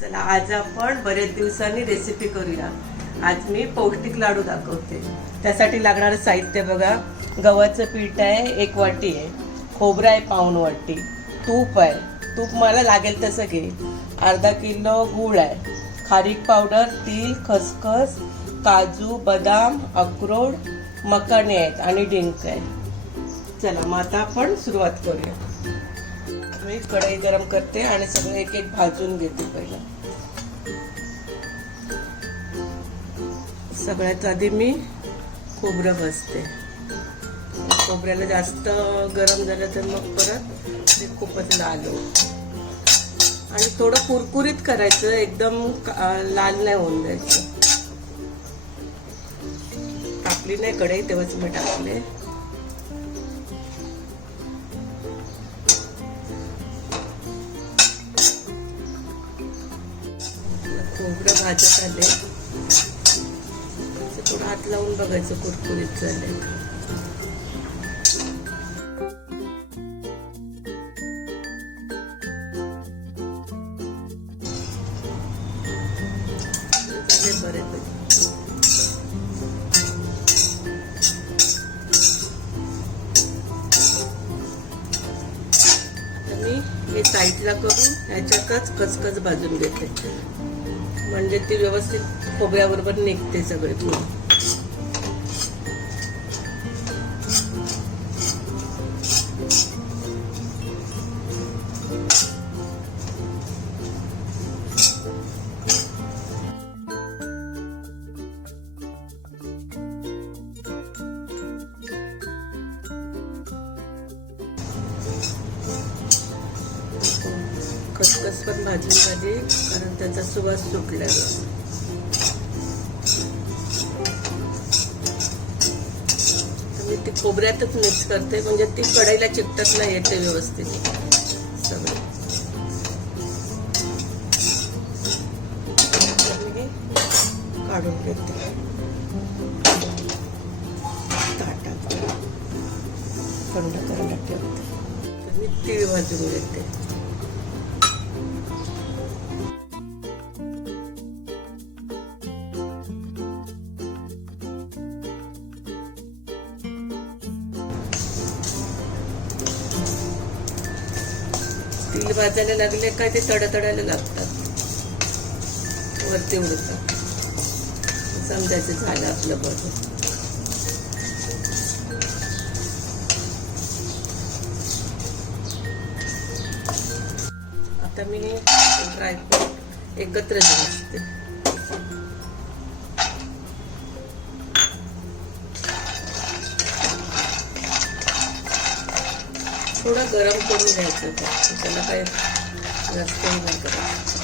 चला आज आपण बरेच दिवसांनी रेसिपी करूया। आज मी पौष्टिक लाडू दाखवते। त्यासाठी लागणारे साहित्य बघा, गव्हाचं पीठ आहे 1 वाटी आहे, खोबरं आहे पाऊण वाटी, तूप आहे, तूप मला लागेल तसं घे, अर्धा किलो गूळ आहे, खारीक पावडर, तीळ, खसखस, काजू, बदाम, अक्रोड, मखाणे आहेत आणि डिंक आहे। चला मग आता आपण सुरुवात करूया। मी कढई गरम करते आणि सगळं एक एक भाजून घेते। पहिला सगळ्यात आधी मी खोबरं भाजते। खोबऱ्याला जास्त गरम झालं तर मग परत ते खूपच लाल होतं आणि थोडं कुरकुरीत करायचं, एकदम लाल नाही होऊन द्यायचं। टाकली नाही कढई तेव्हाच मी टाकले। खोबरं भाजत आले, थोडं हात लावून बघायचं कुरकुरीत झाले। बऱ्यापैकी आता मी हे साईडला करून ह्याच्यातच खसखस भाजून घेते, म्हणजे ती व्यवस्थित खोबऱ्याबरोबर निघते सगळे पूर्ण। खसखस पण भाजून झाली, कारण त्याचा सुवास सुटल्यावर मी ती खोबऱ्यातच मिक्स करते, म्हणजे ती कढईला चिकटत नाही येते व्यवस्थित सगळं। काढून घेते ताटात, थंड करायला ठेवते। मी तीळ भाजून घेते। तीळ भाजायला लागले काय ते तडतडायला लागतात, वरती उडतात, समजायचं झालं आपलं बरं। आता मी ड्रायफ्रूट एकत्र भाजते। थोडं गरम करून घ्यायचं, त्याला काय जास्त नाही करायचं।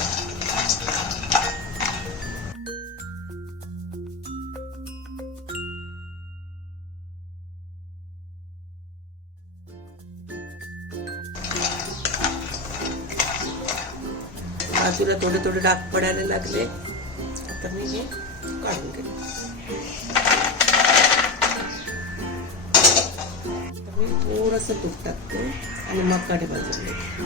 बाजूला थोडे थोडे डाग पडायला लागले, आता मी हे काढून घेते। मी थोडंसं तूप टाकते आणि मखाणे भाजून घेते।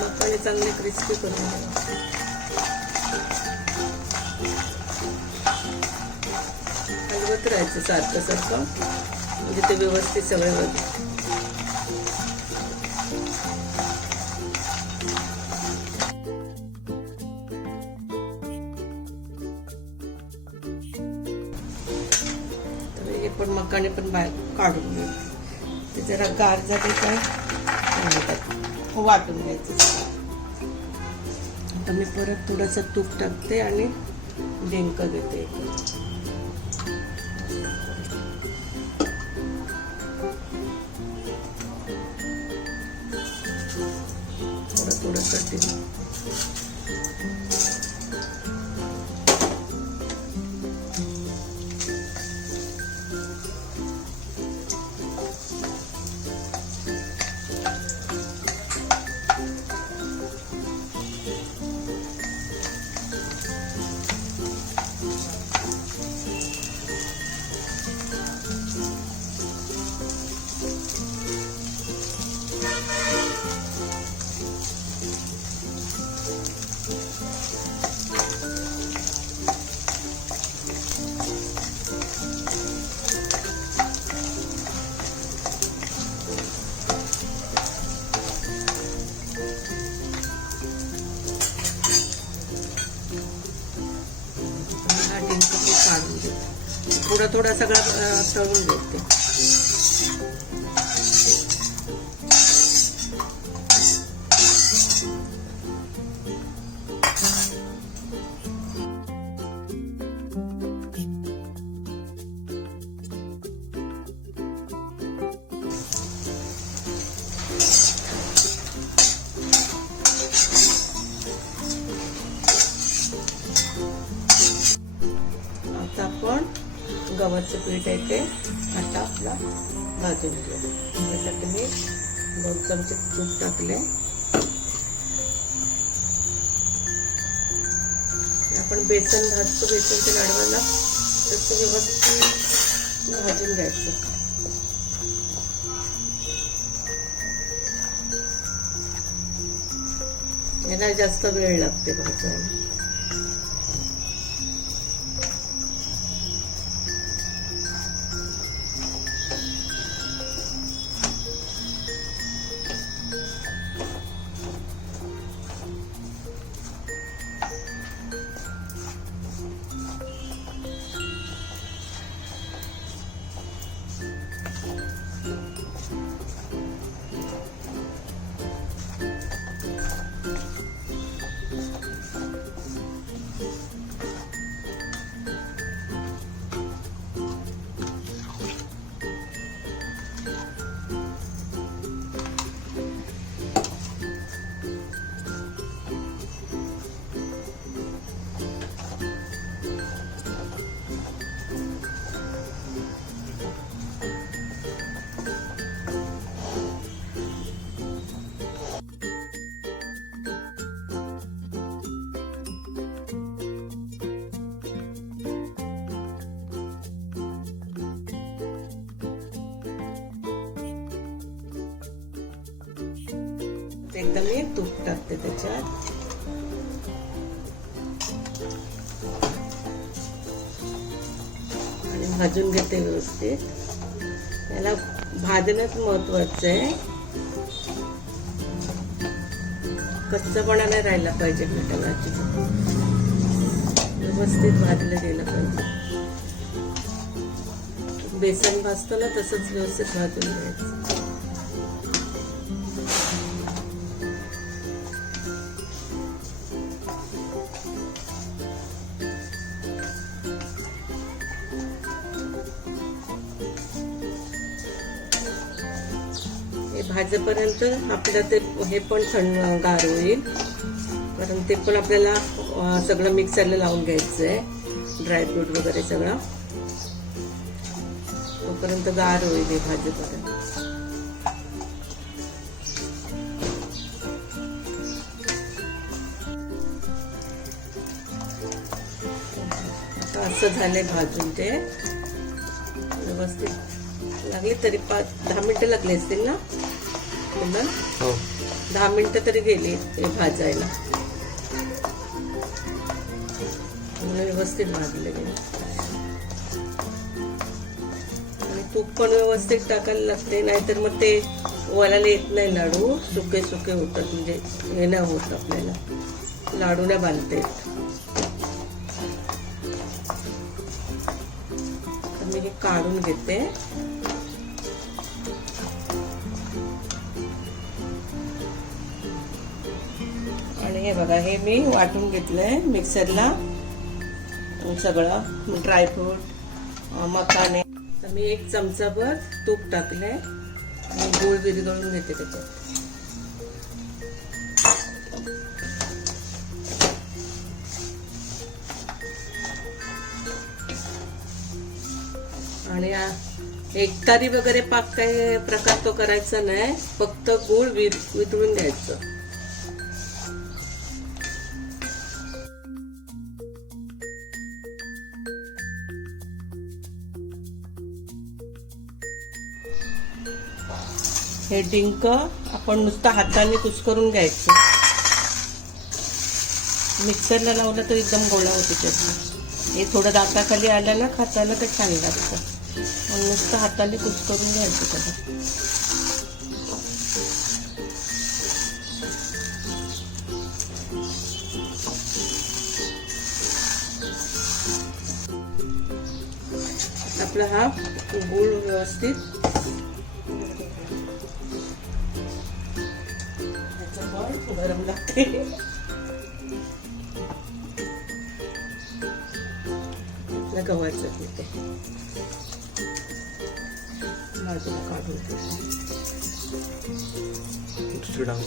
मखाणे चांगले क्रिस्पी करून घ्यावे, हलवत राहायचं सारखं सारखं, म्हणजे ते व्यवस्थित सगळे होते। पण मखाणे पण बाहेर काढून घ्यायचे, ते जरा गार झाले काय वाटून घ्यायचं। आता मी परत थोडंसं तूप टाकते आणि डिंक घेते। थोडं थोडंसं डिंक, थोडा थोडा सगळा तळून घेते. आता आपण गव्हाचं पीठ आहे ते आता आपला भाजून घेऊ. त्यासाठी मी 2 चमचे तूप टाकले. आपण बेसन भाजतो बेसनच्या लाडवाला तसं व्यवस्थित भाजून घ्यायचं. याला जास्त वेळ लागते भाजायला. एकदम मी तूप टाकते त्याच्यात. आणि भाजून घेते व्यवस्थित. याला भाजणंच महत्वाचं आहे. कच्चापणा नाही राहिला पाहिजे पिठाला. व्यवस्थित भाजलं गेलं पाहिजे. बेसन भाजतो ना तसंच व्यवस्थित भाजून घ्यायचं. भाजेपर्यंत आपलं ते हे पण थंड गार होईल. कारण ते पण आपल्याला सगळं मिक्सरला लावून घ्यायचं आहे. ड्रायफ्रूट वगैरे सगळं तोपर्यंत गार होईल हे भाजेपर्यंत. आता असं झालंय भाजून ते व्यवस्थित. लागले तरी 5-10 मिनिटं लागले असतील ना. 10 मिनिटं तरी गेली हे भाजायला. व्यवस्थित भाजले गेले. आणि तूप पण व्यवस्थित टाकायला लागते. नाहीतर मग ते वळायला येत नाही. लाडू सुके सुके होतात. म्हणजे हे नाही होत आपल्याला. लाडू नाही बांधता येत. तर मी हे काढून घेते. हे बघा हे मी वाटून घेतलंय मिक्सरला. सगळं ड्रायफ्रूट मखाने. तर मी 1 चमचाभर तूप टाकलंय आणि गूळ विरघळून घेते त्याच्यात. आणि एकतारी वगैरे पाक काही प्रकार तो करायचा नाही. फक्त गूळ वितळून घ्यायचं. हे डिंक आपण नुसतं हाताने कुस्करून घ्यायचं. मिक्सरला लावलं तर एकदम गोळा होते त्याचं. हे थोडं दाताखाली आलं ना खाताना तर छान लागतं. नुसतं हाताने कुस्करून घ्यायचं त्याला. आपला हा गूळ व्यवस्थित गरम लागते. आपलं गव्हाचं पीठ आहे, बाजूला काढून दुसरी डाळ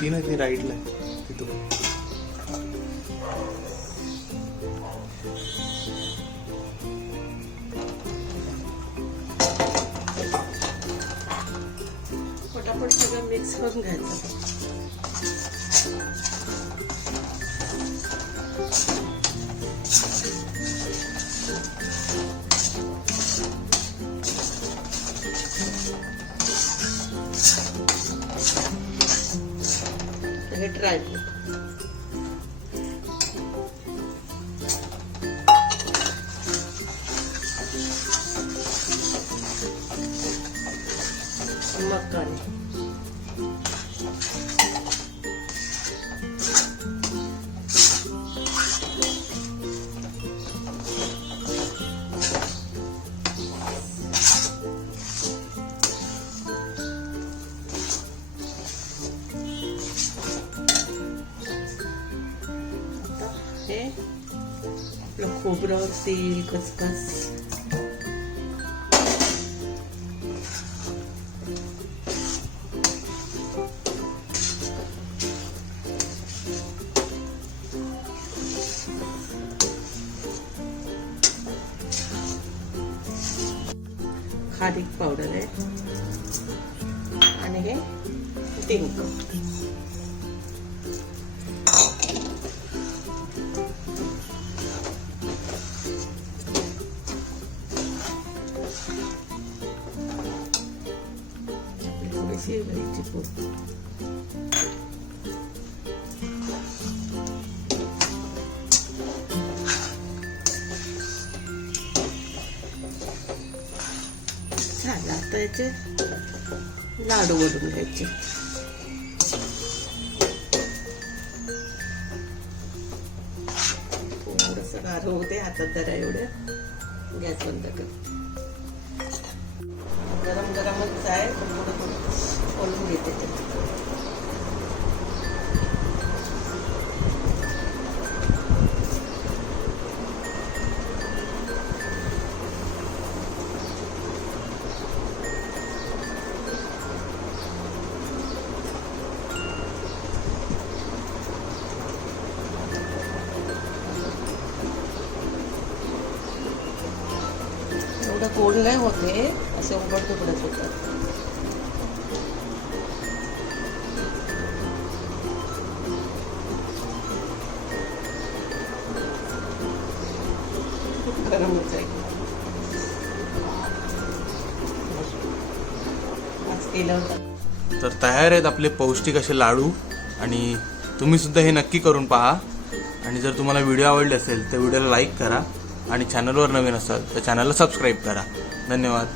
ती नाही, ती राईटला आहे तिथून. पटापट सगळं मिक्स करून घ्यायचं. हे ड्रायफ्रूट मखाने, हे आपलं खोबरं, तेल, खसखस, खारीक पावडर आहे आणि हे डिंक. थोडीशी वेलची पूड, झालं. आता याचे लाडू बनवून घ्यायचे. थोडंसं गार होऊ दे, हातात जरा एवढं. गॅस बंद कर. गरम गरमच आहे, थोडं थोडं खोलून घेते ते. एवढं गोड नाही होते, असे उघड तुकडच होतात. गरमच आहे. आज केलं होतं. तर तयार आहेत आपले पौष्टिक असे लाडू, आणि तुम्ही सुद्धा हे नक्की करून पहा. आणि जर तुम्हाला व्हिडिओ आवडले असेल तर व्हिडिओला लाईक करा, आणि चॅनलवर नवीन असाल तर चॅनलला सबस्क्राईब करा. धन्यवाद.